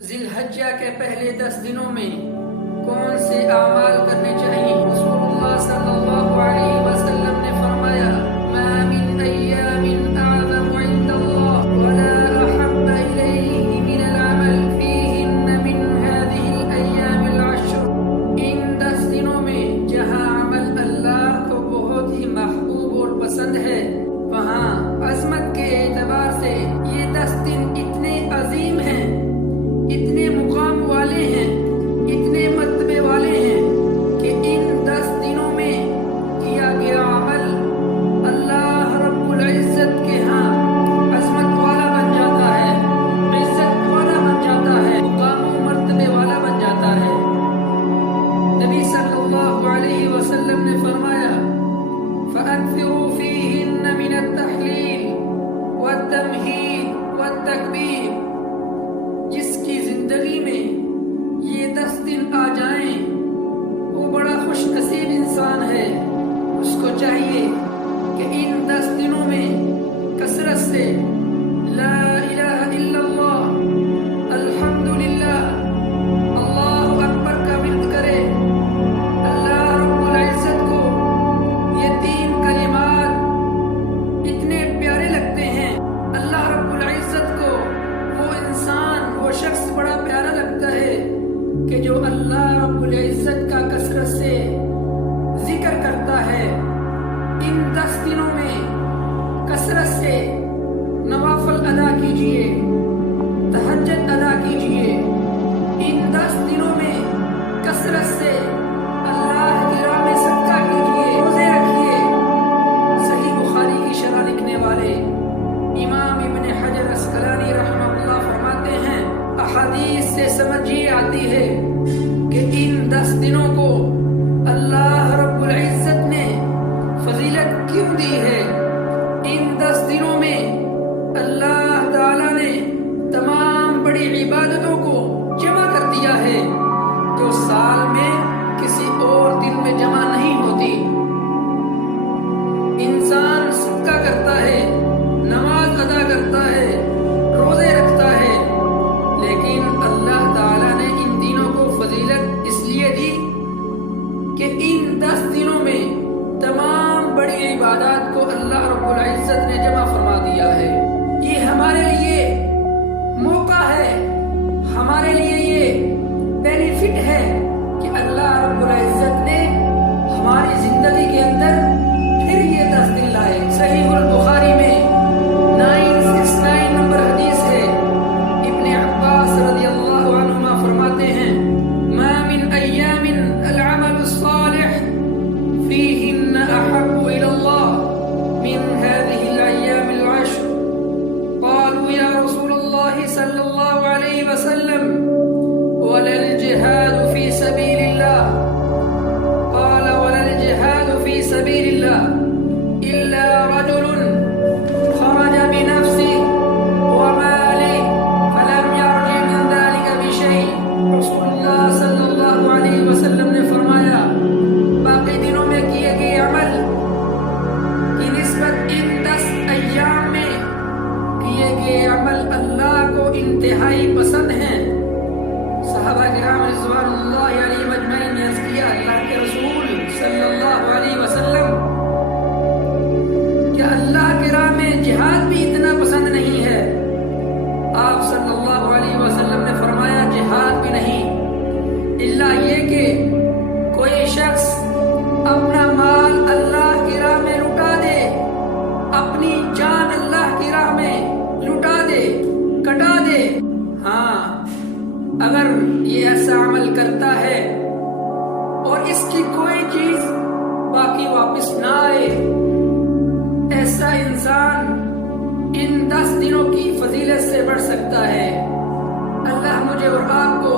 ذی الحجہ کے پہلے 10 دنوں میں کون سے اعمال کرنے چاہیے؟ رسول اللہ صلی اللہ علیہ وسلم نے فرمایا ما من ایام اعظم عند اللہ ولا احب الیہ من العمل فیہن من هذه الایام العشر۔ ان 10 دنوں میں جہاں عمل اللہ کو بہت ہی محبوب اور پسند ہے، وہاں عظمت کے اعتبار سے یہ 10 دن اتنے عظیم ہیں، اتنے مقام والے ہیں، اتنے مرتبے والے ہیں کہ ان 10 دنوں میں کیا گیا عمل اللہ رب العزت کے ہاں عظمت والا بن جاتا ہے، عزت والا بن جاتا ہے، مقام و مرتبے والا بن جاتا ہے۔ نبی صلی اللہ علیہ وسلم نے فرمایا فَأَكْثِرُوا فِيهِنَّ مِنَ التَّحْلِيلِ وَالتَّمْهِيدِ وَالتَّكْبِيرِ۔ جس کی زندگی میں یہ 10 دن آ جائیں وہ بڑا خوش نصیب انسان ہے۔ اس کو چاہیے کہ ان 10 دنوں میں کثرت سے لا الہ الا اللہ، الحمدللہ، اللہ اکبر کا ورد کرے۔ اللہ رب العزت کو یہ 3 کلمات اتنے پیارے لگتے ہیں، اللہ رب العزت کو وہ انسان، وہ شخص بڑا پیارا لگتا ہے کہ جو اللہ رب العزت کا کثرت سے ذکر کرتا ہے۔ ان 10 دنوں میں کثرت سے نوافل ادا کیجئے، تہجد ادا کیجئے۔ ان 10 دنوں میں کثرت سے اللہ کی راہ میں صدقہ کیجئے، روزے رکھیے۔ صحیح بخاری کی شرح لکھنے والے امام ابن حجر عسقلانی رحمہ اللہ فرماتے ہیں احادیث سے سمجھ یہ آتی ہے کہ ان 10 دنوں کو اللہ رب العزت نے فضیلت کیوں دی ہے۔ ان 10 دنوں میں اللہ تعالی نے تمام بڑی عبادتوں کو جمع کر دیا ہے جو سال میں کسی اور دن میں جمع نہیں ہوتی۔ انسان صدقہ کرتا ہے، نماز ادا کرتا ہے، روزے رکھتا ہے، لیکن اللہ تعالیٰ نے ان دنوں کو فضیلت اس لیے دی کہ ان 10 دنوں میں تمام بڑی عبادات کو اللہ رب العزت نے جمع فرما دیا ہے۔ یہ ہمارے لیے موقع ہے، ہمارے لیے یہ بینیفٹ ہے کہ اللہ رب العزت نے ہماری زندگی کے اندر پھر یہ 10 دن لائے۔ صحیح البخاری میں 969 نمبر حدیث ہے، ابن عباس رضی اللہ عنہما فرماتے ہیں ما من ایام العمل الصالح فیہن احب الی اللہ من هذه الایام العشر۔ قالوا یا رسول اللہ صلی اللہ علیہ وسلم ولا الجہاد فی سبیل اللہ؟ قال ولا الجہاد فی سبیل اللہ الا رجل خرج بنفسه وماله فلم يرجع من ذلك بشيء۔ رسول اللہ صلی اللہ علیہ وسلم نے فرمایا باقی دنوں میں کیے گئے عمل کی نسبت ان 10 ایام میں کیے گئے عمل اللہ کو انتہائی پسند ہیں۔ صحابہ کرام رضوان اللہ علیہم اجمعین نے عرض کیا اللہ کے رسول صلی اللہ علیہ وسلم کیا اللہ کی راہ میں جہاد بھی اتنا پسند نہیں ہے؟ آپ صلی اللہ علیہ وسلم نے فرمایا جہاد بھی نہیں، الا یہ کہ کوئی شخص اپنا مال اللہ کی راہ میں لٹا دے، اپنی جان اللہ کی راہ میں لٹا دے، کٹا دے۔ ہاں، اگر یہ ایسا عمل کرتا ہے اور اس کی کوئی چیز باقی واپس نہ آئے، ایسا انسان ان 10 دنوں کی فضیلت سے بڑھ سکتا ہے۔ اللہ مجھے اور آپ کو